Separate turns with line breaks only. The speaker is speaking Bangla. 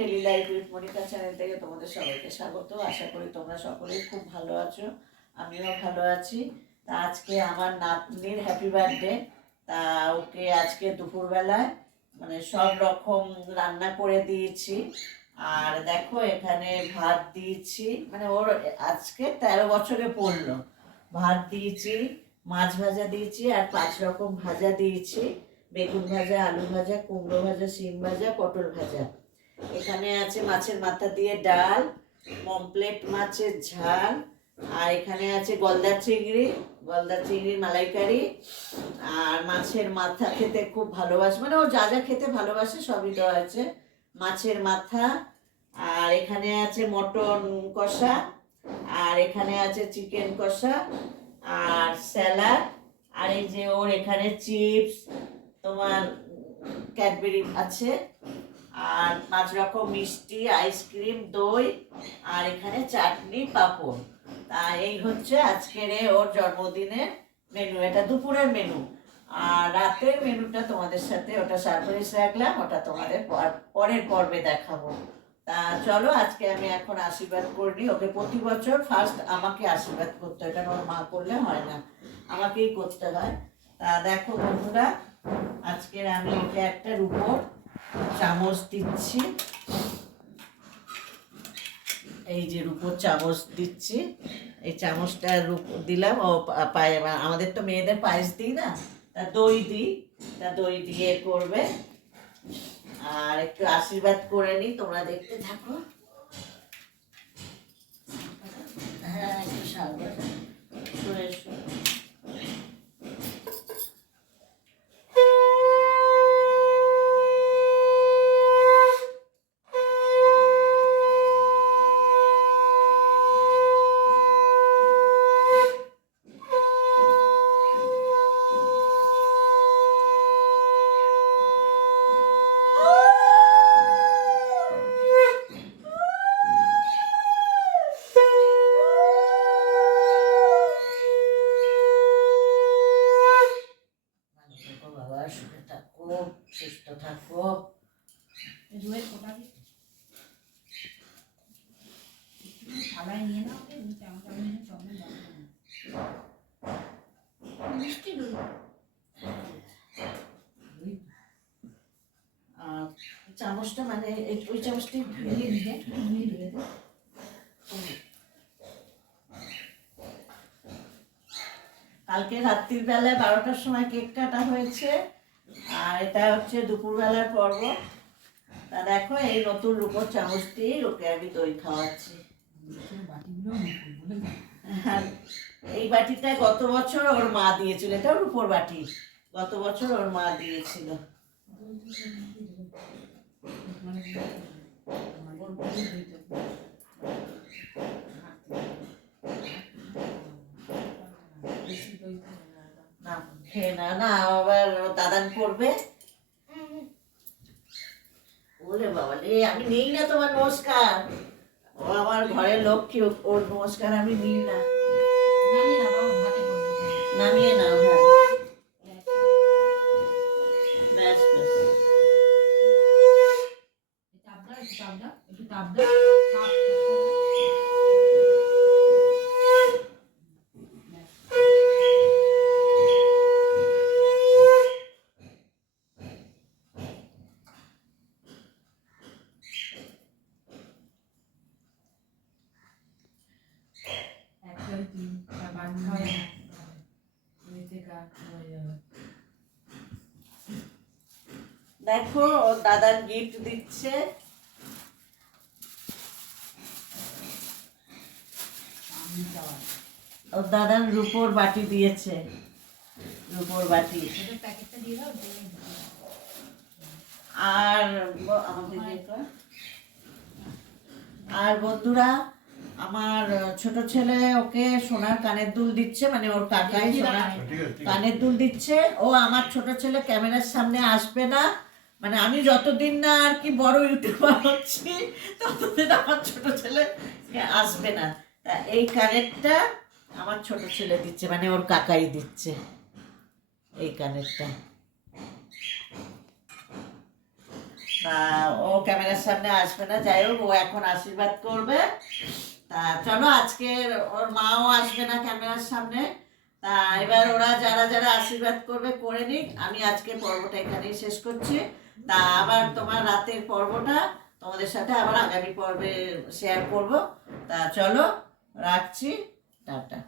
Daily life with Monica channel থেকে তোমাদের সবাইকে স্বাগত। আশা করি তোমরা সকলেই খুব ভালো আছো, আমিও ভালো আছি। তা আজকে আমার নাতনির হ্যাপি বার্থডে তা ওকে আজকে দুপুরবেলায় মানে সব রকম রান্না করে দিয়েছি। আর দেখো এখানে ভাত দিয়েছি মানে ওর আজকে তেরো বছরে পড়ল। ভাত দিয়েছি, মাছ ভাজা দিয়েছি, আর পাঁচ রকম ভাজা দিয়েছি। বেগুন ভাজা, আলু ভাজা, কুমড়ো ভাজা, শিম ভাজা, পটল ভাজা। এখানে আছে মাছের মাথা দিয়ে ডাল পমপ্লেট মাছের ঝাল, আর এখানে আছে গলদা চিংড়ি, গলদা চিংড়ির মালাইকারি, আর মাছের মাথা খেতে খুব ভালোবাসে। মানে ও যা যা খেতে ভালোবাসে সবই দেওয়া আছে মাছের মাথা, আর এখানে আছে মটন কষা, আর এখানে আছে চিকেন কষা, আর স্যালাড, আর এই যে ওর এখানে চিপস, তোমার ক্যাডবেরি আছে। আর পাঁচ রকম মিষ্টি, আইসক্রিম, দই, আর এখানে চাটনি, পাঁপড়। তা এই হচ্ছে আজকের ওর জন্মদিনের মেনু এটা দুপুরের মেনু আর রাতের মেনুটা তোমাদের সাথে ওটা সারপ্রাইজ রাখলাম, ওটা তোমাদের পর- পরের পর্বে দেখাবো। তা চলো, আজকে আমি এখন আশীর্বাদ করিনি ওকে প্রতি বছর ফার্স্ট আমাকে আশীর্বাদ করতে হয়, কারণ মা করলে হয় না। আমাকেই করতে হয়। তা দেখো বন্ধুরা আজকের আমি ওকে একটা রূপোর চামচ দিচ্ছি। এই যে রূপোর চামচ দিচ্ছি। এই চামচটা রূপ দিলাম। ও পায়ে আমাদের তো মেয়েদের পায়েস দিই না, তা দই দিই। তা দই দিয়ে করবে। আর একটু আশীর্বাদ করে নিই, তোমরা দেখতে থাকো। হ্যাঁ একটু সাবধান শুনে শুনে ভালো থেকো বাবা সুখে থাকো সুস্থ থাকো
রুয়ের ফোটা দিই থালায় নিয়ে নাও আমাকে আমি নিয়ে চকলেট লাগবে না মিষ্টি
আর চামচটা মানে ওই চামচটি
ধুয়ে দিতে ধুয়ে ধুয়ে দে
কালকে রাত্রির বেলায় বারোটার সময় কেক কাটা হয়েছে, আর এটা হচ্ছে দুপুরবেলার পর্ব। তা দেখো, এই নতুন রূপোর চামচ দিয়ে ওকে আমি দই খাওয়াচ্ছি।
বলে
এই বাটিটা গত বছর ওর মা দিয়েছিল। এটাও রূপোর বাটি। গত বছর ওর মা দিয়েছিল।
না
না আবার দাদান করবে। ওরে বাবা রে আমি নেই না তোমার নমস্কার। ও আমার ঘরের লক্ষ্মী ওর নমস্কার আমি নিই না।
নামিয়ে
নাও হ্যাঁ। ব্যাস ব্যাস।
একটু তাপ দাও একটু চাপ দাও চাপ একটা তিন বাদ হয় না দুই থেকে হয়ে যাবে
দেখো দাদার গিফট দিচ্ছে ওর দাদার রূপোর বাটি দিয়েছে রূপোর বাটি। আর। আর বন্ধুরা আমার ছোট ছেলে ওকে সোনার কানের দুল দিচ্ছে মানে ওর কাকাই সোনার কানের দুল দিচ্ছে। ও আমার ছোট ছেলে ক্যামেরার সামনে আসবে না। মানে আমি যতদিন না আর কি বড় ইউটিউবার হচ্ছি ততদিন আমার ছোট ছেলে আসবে না। এই কানেরটা আমার ছোট ছেলে দিচ্ছে মানে ওর কাকাই দিচ্ছে। এই কানেরটা। ও ক্যামেরার সামনে আসবে না। যাই হোক ও এখন আশীর্বাদ করবে। তা চলো আজকে ওর মাও আসবে না ক্যামেরার সামনে। তা এবার ওরা যারা যারা আশীর্বাদ করবে, করে নিক। আমি আজকে পর্বটা এখানেই শেষ করছি। তা আবার তোমার রাতের পর্বটা তোমাদের সাথে আবার আগামী পর্বে শেয়ার করব। তা চলো, রাখছি। টাটা।